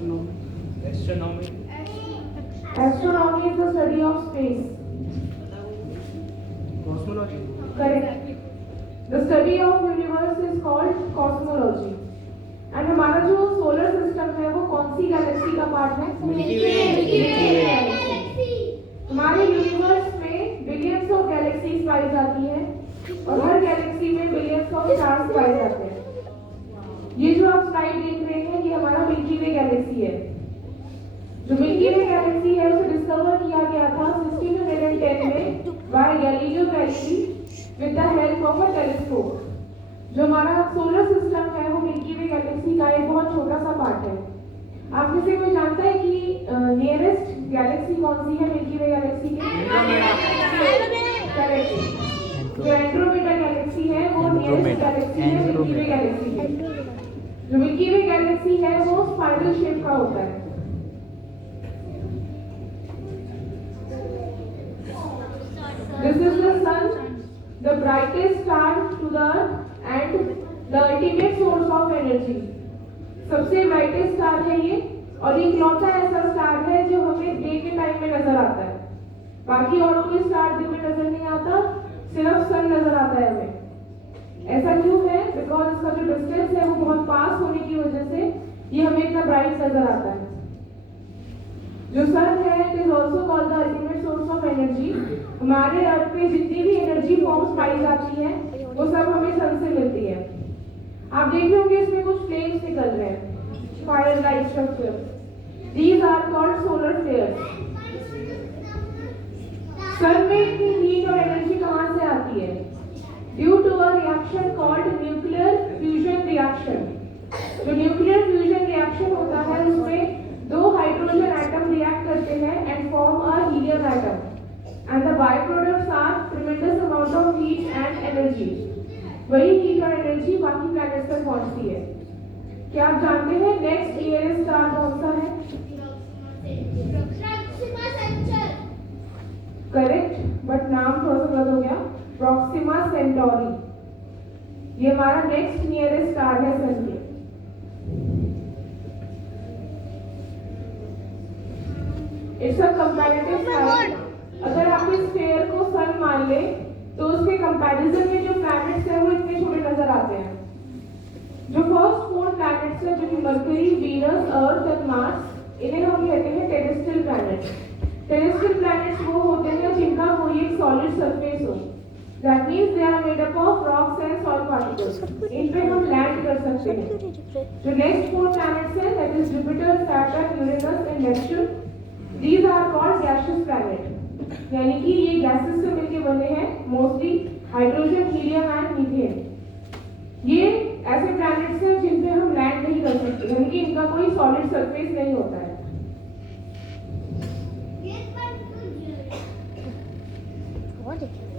Astronomy. Astronomy is the study of space. Cosmology. Correct. The study of universe is called cosmology. And हमारा जो solar system है वो कौन सी Galaxy का part है? मिल्की वे। हमारे यूनिवर्स में बिलियंस ऑफ गैलेक्सीज पाई जाती है और हर गैलेक्सी में बिलियंस ऑफ स्टार्स पाए जाते हैं। ये जो आप स्लाइड देख रहे हैं ये हमारा मिल्की वे गैलेक्सी है। जो मिल्की वे गैलेक्सी है उसे डिस्कवर किया गया था 1610 में by Galileo Galilei with the help of a telescope. जो हमारा सोलर सिस्टम है वो मिल्की वे गैलेक्सी का एक बहुत छोटा सा पार्ट है। आप में से कोई जानता है कि नियरेस्ट गैलेक्सी कौन सी है मिल्की वे गैलेक्सी के? करेक्ट। जो एंड्रोमेडा गैलेक्सी है वो नियरेस्ट गैलेक्सी है मिल्की वे गैलेक्सी है। जो मिल्की वे गैलेक्सी है वो स्पाइरल शेप का होता है। This is the sun, the brightest star to the earth and the ultimate source of energy. सबसे ब्राइटेस्ट स्टार है ये और इकलौता ऐसा स्टार है जो हमें डे के टाइम में नजर आता है। बाकी और कोई स्टार दिन में नजर नहीं आता, सिर्फ सन नजर आता है हमें। ऐसा क्यों है? बिकॉज इसका जो डिस्टेंस है वो बहुत पास होने की वजह से ये हमें इतना ब्राइट नजर आता है। जो सन है it is also called the ultimate source of energy. हमारे अर्थ पे जितनी भी एनर्जी फॉर्म्स पाई जाती है वो सब हमें सन से मिलती है। आप देख रहे होंगे इसमें कुछ फ्लेम्स निकल रहे हैं, fire like structure. These are called solar flares. Sun में इतनी हीट और एनर्जी कहां से आती है? Due to a reaction called nuclear fusion reaction. जो न्यूक्लियर फ्यूजन रिएक्शन होता है उसमें दो हाइड्रोजन एटम रिएक्ट करते हैं and form a helium atom and the byproducts are tremendous amount of heat and energy. वही हीट और एनर्जी बाकी प्लैनेट्स पर पहुंचती है। क्या आप जानते हैं नेक्स्ट नियरेस्ट स्टार कौन सा है? करेक्ट, बट नाम थोड़ा सा गलत हो गया। Proxima Centauri. ये हमारा नेक्स्ट नियरेस्ट स्टार है सन के। It's a comparative star. अगर आप इस स्फीयर को सन मान ले तो उसके कंपैरिजन में जो प्लैनेट्स हैं वो इतने छोटे नजर आते हैं। जो फर्स्ट 4 प्लैनेट्स हैं जो कि mercury, Venus, earth and Mars, इन्हें हम कहते हैं टेरेस्ट्रियल प्लैनेट्स। टेरेस्ट्रियल प्लैनेट्स वो होते हैं जिनका कोई एक सॉलिड सरफेस हो। That means they are made up of rocks and soil particles. इन पे हम लैंड कर सकते हैं। जो नेक्स्ट 4 प्लैनेट्स हैं that is Jupiter, Saturn, Uranus and Neptune. These are called gaseous planet, यानी कि ये गैसेस से मिलकर बने हैं, mostly hydrogen, helium and methane. ये ऐसे प्लैनेट्स हैं जिन पे हम लैंड नहीं कर सकते, यानी कि इनका कोई सॉलिड सरफेस नहीं होता है।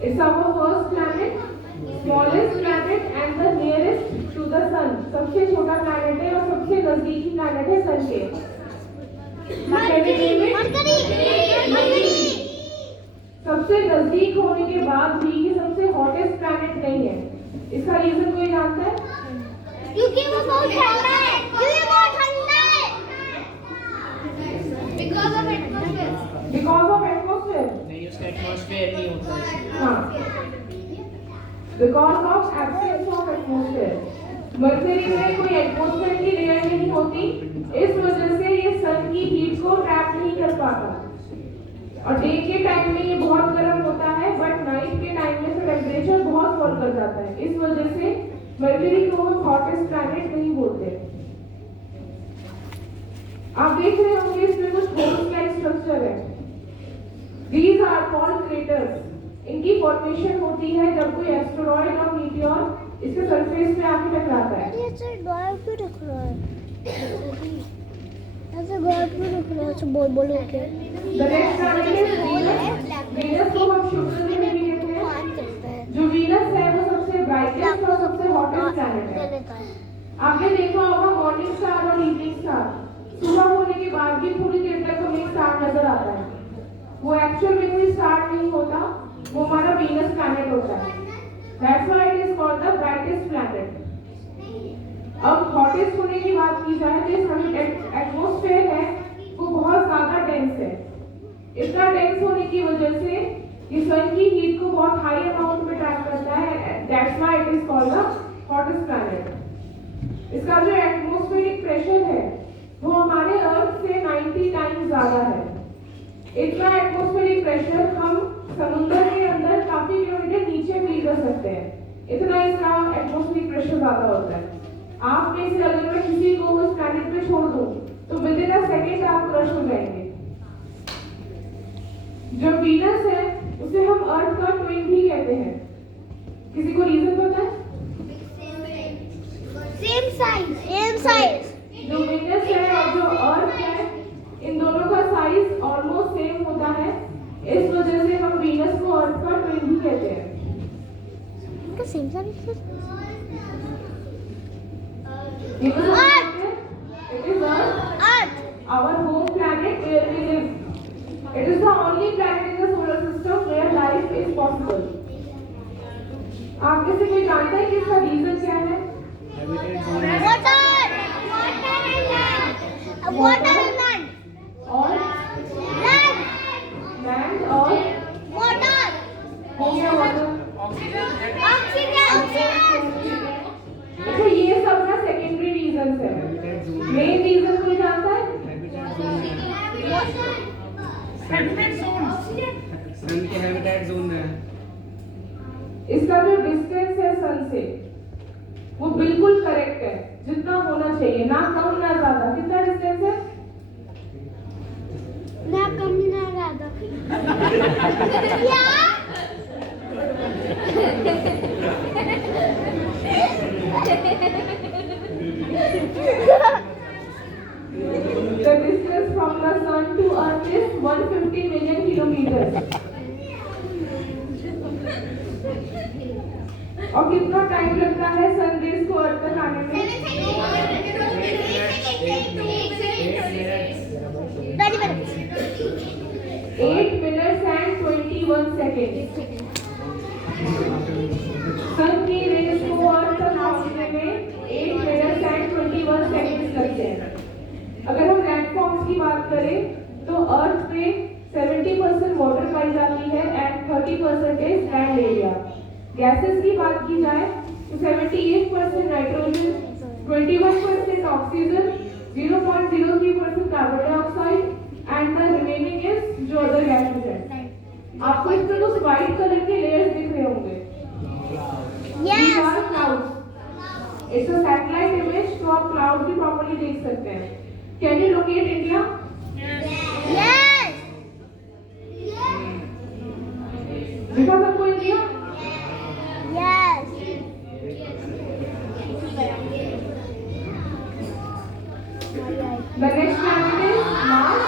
It's our first planet, smallest planet and the nearest to the sun. सबसे छोटा प्लैनेट है और सबसे नजदीकी प्लैनेट है सन के। सबसे नजदीक होने के बाद भी ये सबसे हॉटेस्ट प्लैनेट नहीं है। इसका रीजन कोई जानता है? क्योंकि वो बहुत ठंडा है। क्योंकि बहुत ठंडा है। Because of atmosphere. Because of atmosphere. नहीं, उसका एटमॉस्फेयर नहीं होता है। हाँ। Because of absence of atmosphere. Mercury में कोई एटमॉस्फेयर की लेयर नहीं होती, इस वजह से ये सन की हीट को ट्रैप नहीं कर पाता। और डे के टाइम में ये बहुत गर्म होता है बट नाइट के टाइम में इसका टेम्परेचर बहुत फॉल कर जाता है। इस वजह से मरकरी को हम हॉटेस्ट प्लैनेट नहीं बोलते। आप देख रहे होंगे इसमें कुछ होल्स लाइक स्ट्रक्चर है। These are called craters. इनकी फॉर्मेशन होती है जब कोई एस्टेरॉयड और मीटियोर इसके सरफेस पे आके टकराता है। ये सर गायब क्यों दिख रहा है? ऐसे गायब क्यों दिख रहा है? ऐसे बोल के the next planet is Venus. Venus को हम शुक्र ग्रह भी कहते हैं। जो वीनस है वो सबसे ब्राइटेस्ट और सबसे हॉटेस्ट प्लैनेट है। आपने देखा होगा मॉर्निंग स्टार और इवनिंग स्टार, सुबह होने के बाद भी थोड़ी देर तक हमें स्टार नजर आता है। वो एक्चुअल में कोई स्टार नहीं होता, वो हमारा वीनस प्लैनेट होता है। That's why it is called the brightest planet. अब हॉटेस्ट होने की बात की जाए तो इसका एटमॉस्फेयर हाई अमाउंट में ट्रैक करता है, that's why it is called the hottest planet. इसका जो एटमॉस्फेरिक प्रेशर है वो हमारे अर्थ से 90 टाइम्स ज्यादा है। इतना एटमॉस्फेरिक प्रेशर हम समुद्र के अंदर काफी किलोमीटर नीचे फील कर सकते हैं, इतना इसका एटमॉस्फेरिक प्रेशर ज्यादा होता है। आप में से अगर मैं किसी को उस प्लैनेट पे छोड़ दूं तो विद इन अ सेकेंड आप क्रश हो जाएंगे। जो वीनस है उसे हम अर्थ का ट्विन भी कहते हैं। किसी को रीजन पता है? सेम साइज जो वीनस है और जो अर्थ है, इन दोनों का साइज ऑलमोस्ट सेम होता है, इस वजह से हम वीनस को अर्थ का ट्विन भी कहते हैं। इनका same size It is Earth, our home planet where we live. It is the only planet in the solar system where life is possible. आप में से कोई जानता है कि इसका रीजन क्या है? वाटर एंड लैंड और लैंड और वाटर हो गया वाटर। ऑक्सीजन अच्छा, ये सब ना सेकेंडरी रीजन है। मेन रीजन कोई जानता है? सन के हैबिटेट जोन है। इसका जो डिस्टेंस है सन से वो बिल्कुल करेक्ट है, जितना होना चाहिए, ना कम ना ज्यादा। कितना डिस्टेंस है? ना कम ना ज्यादा क्या? The distance from the sun to earth is 150 million kilometers. और कितना टाइम लगता है सन रेज को अर्थ तक आने में? 8 minutes and 21 seconds. सन की रेज को अर्थ तक पहुंचने में 8 minutes and 21 seconds लगते हैं। अगर हम लैंडफॉर्म्स की बात करें तो अर्थ पे 70% वाटर पाई जाती है एंड 30% लैंड एरिया। गैसेस की बात की जाए तो 78% nitrogen, 21% oxygen, 0.03% carbon dioxide and the remaining is जो अदर गैसेस है। आपको इसमें कुछ व्हाइट कलर के लेयर्स दिख रहे होंगे। These are clouds. It's a satellite image, तो आप क्लाउड की प्रॉपर्टी देख सकते हैं। Can you locate India? Yes. दिखा सबको India? Yes. The next planet is Mars.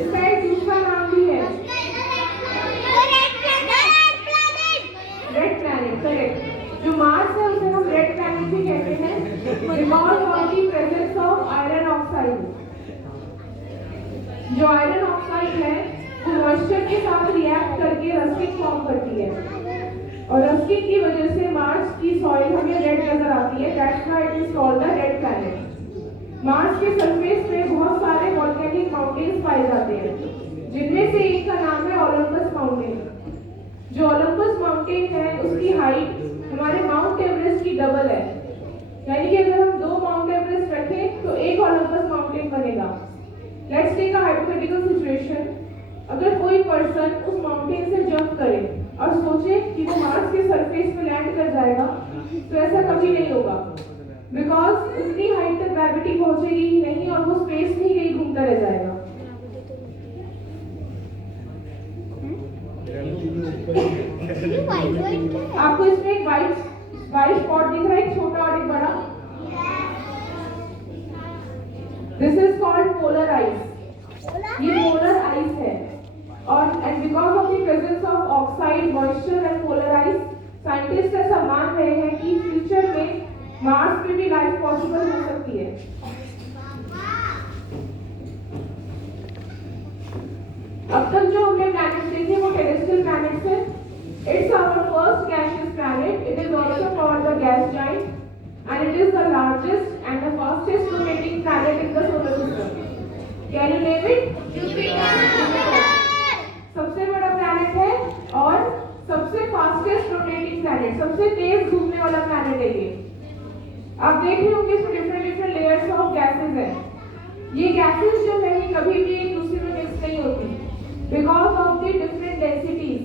इसका एक दूसरा नाम भी है रेड प्लैनेट। करेक्ट। जो मार्स है उसे हम रेड प्लैनेट भी कहते हैं because of the presence of iron oxide. जो आयरन ऑक्साइड है वो मॉइस्चर के साथ रिएक्ट करके रस्टिंग फॉर्म करती है और रस्टिंग की वजह से मार्स की सॉइल हमें रेड नजर आती है। That's why it is called the red planet. Mars के सरफेस पे बहुत सारे वोल्केनिक माउंटेन्स पाए जाते हैं, जिनमें से एक का नाम है ओलंपस माउंटेन। जो ओलंपस माउंटेन है उसकी हाइट हमारे माउंट एवरेस्ट की डबल है, यानी कि अगर हम दो माउंट एवरेस्ट रखें तो एक ओलंपस माउंटेन बनेगा। Let's take a hypothetical situation. अगर कोई पर्सन उस माउंटेन से जंप करे और सोचे कि वो मार्स के सरफेस पे लैंड कर जाएगा, तो ऐसा कभी नहीं होगा बिकॉज उतनी हाइट तक ग्रेविटी पहुंचेगी ही नहीं और वो स्पेस में ही कहीं घूमता रह जाएगा। आपको इसमें एक वाइट स्पॉट दिख रहा है, एक छोटा और एक बड़ा। This is called polar ice. ये पोलर आइस है और and because of the presence of oxide, moisture and polar ice, scientist ऐसा मान रहे हैं कि फ्यूचर में मार्स पे भी लाइफ पॉसिबल हो सकती है। अब तक जो हमने प्लैनेट देखे वो टेरेस्ट्रियल प्लैनेट्स हैं। It's our first gaseous planet. It is also called the gas giant, and it is the largest and the fastest rotating planet in the solar system. Can you name it? Jupiter. सबसे बड़ा planet है और सबसे आप देख रहे होंगे इसमें different different layers of gases हैं। ये गैसेस जो है ये कभी भी एक दूसरे में मिक्स नहीं होती because of the different densities.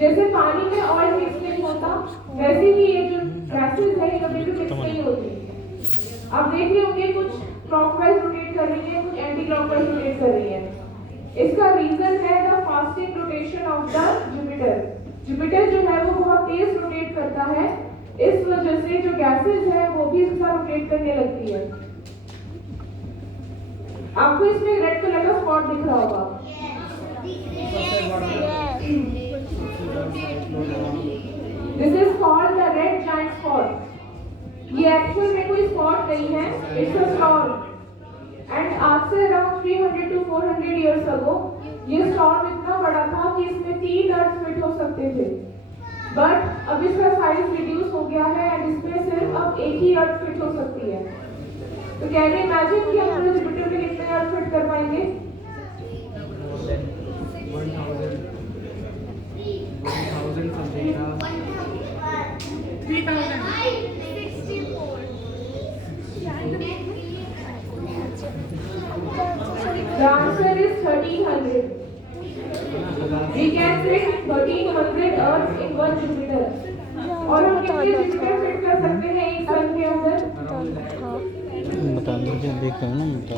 जैसे पानी में ऑयल मिक्स नहीं होता वैसे ही ये जो गैसेस है ये कभी भी मिक्स नहीं होती। आप देख रहे होंगे कुछ क्लॉकवाइज रोटेट कर रही है, कुछ एंटी क्लॉकवाइज रोटेट कर रही है। इसका रीजन है the fasting rotation of the Jupiter. Jupiter जो है वो बहुत तेज रोटेट करता है, इस वजह से जो गैसेस है वो भी इसका रोटेट करने लगती है। आपको इसमें रेड कलर का स्पॉट दिख रहा होगा। This is called the red giant spot. ये एक्चुअल में कोई स्पॉट नहीं है, इट्स अ स्टॉर्म। एंड आज से अराउंड 300 to 400 इयर्स अगो ये स्टॉर्म इतना बड़ा था कि इसमें 3 अर्थ फिट हो सकते थे, बट अब इसका साइज रिड्यूस हो गया है एंड इसमें सिर्फ अब एक ही अर्थ फिट हो सकती है। तो कैन यू इमेजिन कि हम लोग जुपिटर में कितने अर्थ फिट कर पाएंगे? 1000 something का The answer is 1300. We can fit 1300 Earths in one Jupiter. और हम कितने जुपिटर फिट कर सकते हैं एक सन के अंदर? बता दीजिए, देख रहे हो ना, बता